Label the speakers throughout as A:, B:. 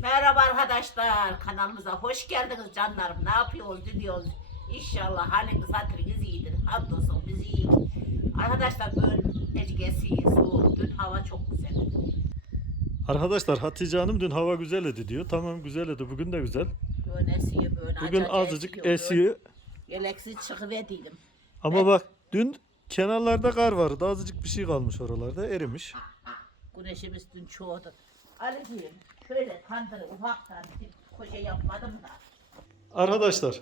A: Merhaba arkadaşlar, kanalımıza hoş geldiniz canlarım. Ne yapıyoruz, diyoruz? İnşallah haliniz hatırınız iyidir. Hamdolsun biz iyiyiz. Arkadaşlar böyle ecigesi soğuk. Dün hava çok güzeldi.
B: Arkadaşlar Hatice Hanım dün hava güzel idi diyor. Tamam güzel idi. Bugün de güzel.
A: Böyle esiyor böyle.
B: Bugün
A: acayip
B: azıcık esiyor.
A: Yeleksiz çıkıverdiydim.
B: Ama bak dün kenarlarda kar vardı. Azıcık bir şey kalmış oralarda. Erimiş.
A: Güneşimiz dün çoğudu. Ali'ciğim şöyle tandırı ufaktan bir koca yapmadım da.
B: Arkadaşlar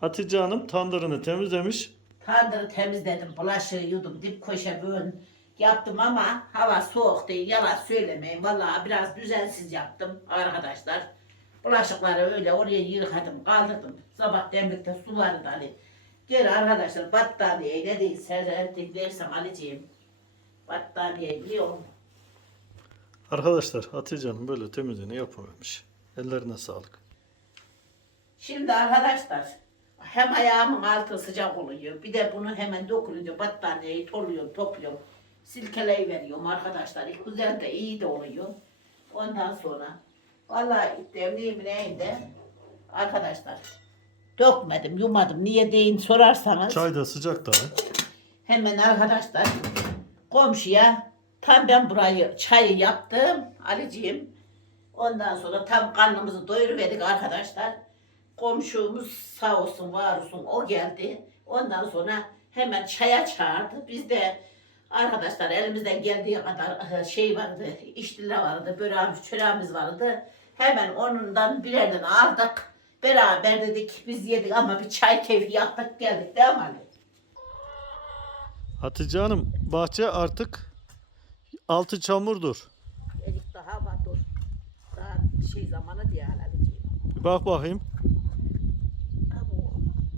B: Hatice Hanım tandırını temizlemiş.
A: Tandırı temizledim, bulaşığı yudum, dip köşe bön yaptım ama hava soğuk değil, yalan söylemeyin. Vallahi biraz düzensiz yaptım arkadaşlar. Bulaşıkları öyle oraya yıkadım, kaldırdım. Sabah demlikte suları da Ali. Gel arkadaşlar battaniyeyi ne değil sererdik dersem Ali'ciğim. Battaniye biliyor musun?
B: Arkadaşlar Hatice Hanım böyle temizliğini yapıvermiş. Ellerine sağlık.
A: Şimdi arkadaşlar hem ayağımın altı sıcak oluyor. Bir de bunu hemen dokununca battaniyeyi toluyorum, topluyorum. Silkeleyi veriyorum arkadaşlar. Güzel de iyi de oluyor. Ondan sonra vallahi demliğim neydi? Arkadaşlar dökmedim, yumadım. Niye deyin sorarsanız
B: Çay da sıcak daha.
A: hemen arkadaşlar komşuya tam ben burayı çayı yaptım Aliciğim. Ondan sonra tam karnımızı doyuruverdik arkadaşlar. Komşumuz sağ olsun var olsun o geldi. Ondan sonra hemen çaya çağırdı. Biz de arkadaşlar elimizden geldiği kadar e, şey vardı, iştile vardı, böreğimiz, çöreğimiz vardı. Hemen onundan birerden aldık. Beraber dedik biz yedik ama bir çay keyfi yaptık geldik değil mi Ali?
B: Hatice Hanım bahçe artık altı çamurdur.
A: Elik daha var dur. Daha bir şey zamanı diye Ali'ciğim.
B: Bir bak bakayım.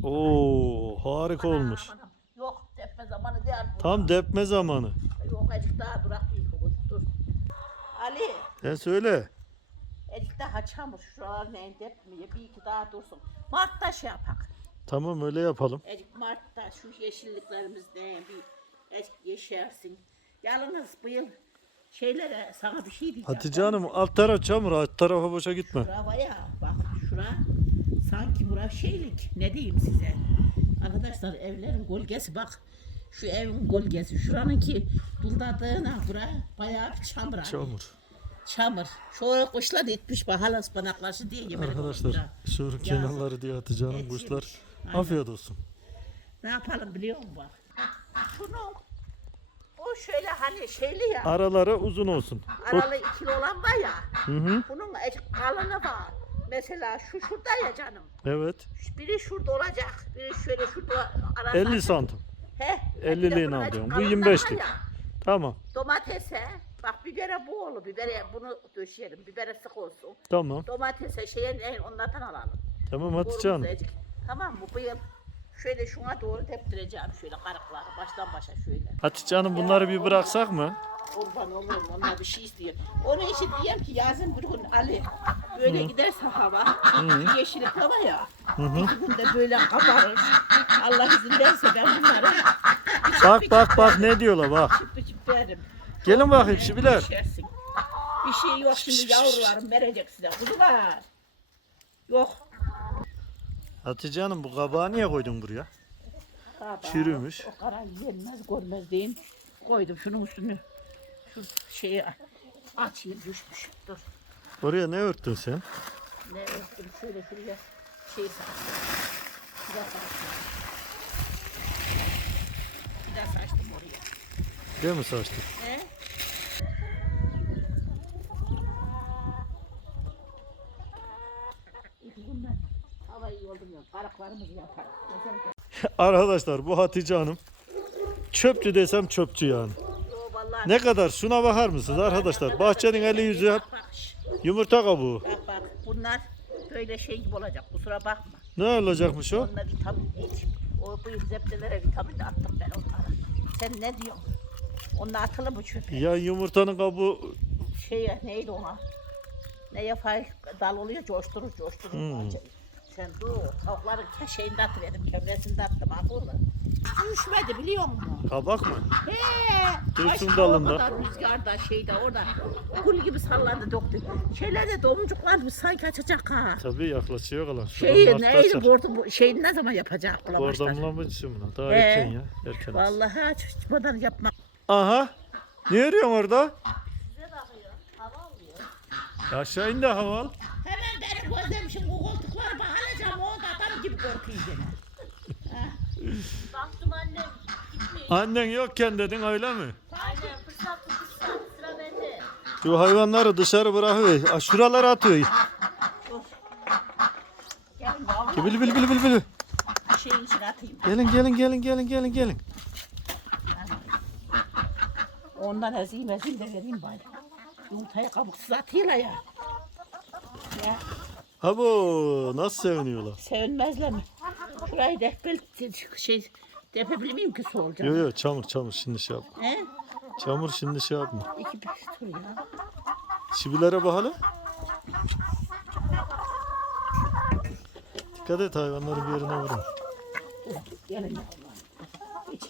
B: Oo harika olmuş.
A: Yok tepme zamanı değil bu.
B: Tam depme zamanı.
A: Yok azıcık daha durak değil bu. Dur. Ali.
B: Sen söyle.
A: Daha çamur. Şuralar neyin depmeye bir iki daha dursun. Mart'ta şey yapak.
B: Tamam öyle yapalım.
A: Elik Mart'ta şu yeşilliklerimiz ne bir elik yeşersin. Yalnız bu yıl şeylere sana bir şey diyeceğim.
B: Hatice Hanım alt taraf çamur alt tarafa boşa gitme.
A: Şura var ya bak şura sanki bura şeylik ne diyeyim size. Arkadaşlar evlerin gölgesi bak. Şu evin gölgesi şuranınki duldadığına bura bayağı bir çamur.
B: Çamur.
A: Çamur. Şu kuşlar da etmiş bak hala ıspanakları diye yemek
B: Arkadaşlar
A: olmuş ha.
B: şu kenarları diye Hatice Hanım
A: Et
B: kuşlar.
A: Aynen.
B: Afiyet olsun.
A: Ne yapalım biliyor musun bak. Şunu o şöyle hani şeyli ya.
B: Araları uzun olsun. O-
A: Aralı ikili olan var ya.
B: Hı hı.
A: Bunun azıcık kalını var. Mesela şu şurada ya canım.
B: Evet.
A: Biri şurada olacak, biri şöyle şurada arada.
B: 50 santim.
A: He.
B: 50'liğini
A: bir de bunun
B: alıyorum.
A: azıcık
B: Bu 25'lik.
A: var ya,
B: Tamam.
A: Domatese, bak bibere bu olur, bibere bunu döşeyelim, bibere sık olsun.
B: Tamam.
A: Domatese şeye ne onlardan alalım.
B: Tamam Hatice
A: Borumuzu
B: Hanım.
A: azıcık. Tamam mı? Bu yıl şöyle şuna doğru teptireceğim şöyle karıkları, baştan başa şöyle.
B: Hatice Hanım bunları bir bıraksak mı?
A: Kurban olurum, onlar bir şey istiyor. Onun için diyeyim ki yazın bir gün Ali, böyle giderse hava, bir yeşillik hava ya, iki günde böyle kabarır. Allah izin verirse ben bunları
B: Bak bak bak ne diyorlar bak.
A: Çıp çıp veririm.
B: Gelin bakayım şibiler.
A: Düşersin. Bir şey yok şimdi yavrularım verecek size kuzular. Yok.
B: Hatice Hanım bu kabağı niye koydun buraya?
A: Baba,
B: Çürümüş.
A: O karar yenmez görmez deyin. Koydum şunun üstünü. Şu şeyi açayım düşmüş. Dur.
B: Oraya ne örttün sen?
A: Ne yaptım şöyle şuraya şey saçtım. Bir de saçtım. Bir de saçtım oraya.
B: Değil mi saçtın?
A: He? İki günden hava iyi oldu yaparız. Mesela
B: Arkadaşlar bu Hatice Hanım çöpçü desem çöpçü yani.
A: Yo vallahi
B: Ne kadar şuna bakar mısınız arkadaşlar? Bahçenin eli yüzü hep
A: bak bak. şş,
B: yumurta kabuğu.
A: Bak bak bunlar böyle şey gibi olacak kusura bakma.
B: Ne olacakmış o?
A: Onunla vitamin değil. O bu zeptelere vitamin de attım ben onlara. Sen ne diyorsun? Onlar atılı mı çöpe?
B: Ya yumurtanın kabuğu
A: Şey neydi ona? Ne yapay dal oluyor coşturur coşturur.
B: Hmm.
A: Sen dur tavukların şeyini de atıverdim kevresini de attım akıllı. Düşmedi biliyor musun?
B: kabak mı?
A: He
B: Dursun
A: aşağı
B: dalında.
A: O kadar rüzgarda şeyde orada. Kul gibi sallandı döktü. Şeylerde domuzcuklar sanki açacak ha.
B: Tabii yaklaşıyor kalan.
A: Şeyi neydi bordu bu şeyi ne zaman yapacak bulamaçlar.
B: Bordamlamış buna. Daha
A: He.
B: erken ya. Erken.
A: Vallahi açmadan yapmak.
B: Aha. Ne arıyorsun orada?
C: Size bakıyor. Hava alıyor.
B: Aşağı in de hava al.
A: Hemen beni gözlemişim bu da
C: Baktım annem gitmiyor.
B: Annen yokken dedin öyle mi?
C: Aynen fırsat fırsat. Sıra bende.
B: Şu hayvanları dışarı bırakıyor. Aa, Şuralara atıyor.
A: Gelin
B: Bil bil bil bil bil.
A: şeyin içine atayım.
B: Gelin gelin gelin gelin gelin gelin.
A: Ondan ezeyim ezeyim de vereyim bari. Yumurtayı kabuksuz atıyorlar ya. Ya
B: Abo nasıl seviniyorlar.
A: sevinmezler mi? Şurayı dehbel şey depebilir miyim ki su olacak?
B: Yok yok çamur çamur şimdi şey yap.
A: He?
B: Çamur şimdi şey yapma.
A: İki bir tur ya.
B: Çivilere bak hele. Dikkat et hayvanları bir yerine vurun.
A: Gelin yavrum. Hiç.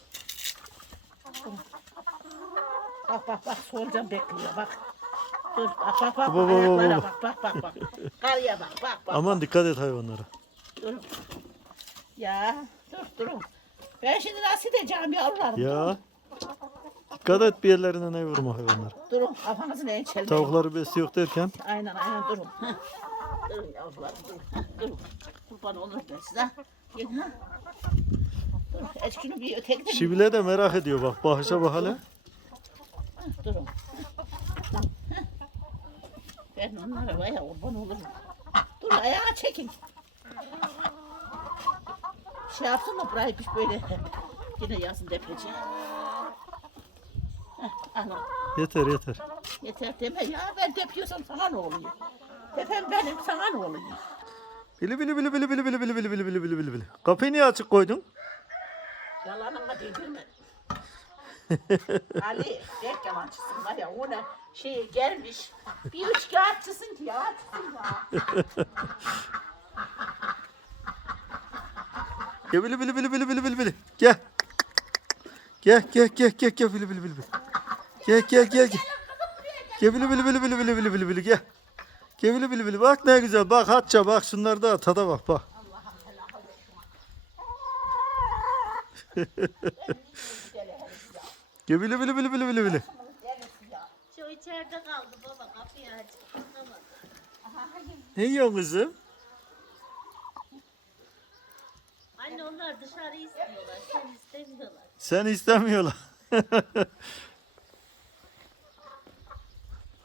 A: Bak bak bak solucan bekliyor bak. Dur bak bak bak
B: Baba, baba,
A: ayaklara
B: baba.
A: bak bak bak bak. Karıya bak bak bak.
B: Aman dikkat et hayvanlara.
A: Durun. Ya dur durun. Ben şimdi nasıl edeceğim yavrularım?
B: Ya. Dikkat et bir yerlerine ne vurma hayvanlara.
A: Durun kafanızı ne çelmeyin.
B: Tavukları besliyor derken
A: Aynen aynen durun. Heh. Durun yavrularım durun. Kurban olur ben size. Gelin ha. Dur. Et şunu bir öteki de
B: Şibile de merak ediyor bak. Bahşa bak hele.
A: Durun. Ben onlara baya kurban olurum. Dur ayağa çekin. Şey yapsın mı burayı bir böyle yine yazın depeci. Heh, al al.
B: Yeter yeter.
A: Yeter deme ya ben depiyorsam sana ne oluyor? Tepem benim sana ne oluyor?
B: Bili bili bili bili bili bili bili bili bili bili bili bili bili. Kapıyı niye açık koydun?
A: Yalanıma değdirme. Ali pek yalancısın var ya ona şey gelmiş. Bir üç kağıtçısın ki yalancısın ya.
B: Gel bili bili bili bili bili bili bili. Gel. Gel gel gel gel gel bili bili bili. Gel gel gel gel. Gel bili bili bili bili bili bili bili bili gel. Gel bili bili bili bak ne güzel bak hatça bak şunları da tada bak bak. Gel bili bili bili bili bili
C: içeride kaldı baba kapıyı aç. Çıkamadı.
B: Ne yiyorsun kızım?
C: Anne onlar dışarı istiyorlar. Sen istemiyorlar.
B: Sen istemiyorlar.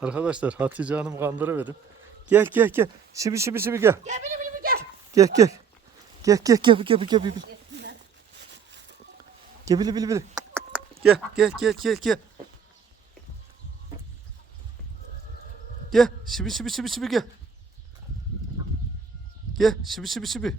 B: Arkadaşlar Hatice Hanım kandırıverdim. Gel gel gel. Şibi şibi şibi gel.
A: Gel bili bili gel.
B: Gel gel. Gel gel gel gel gel gel. Gel bili bili bili. Gel gel gel gel gel. Gel şibi şibi şibi şibi gel. Gel şibi şibi şibi.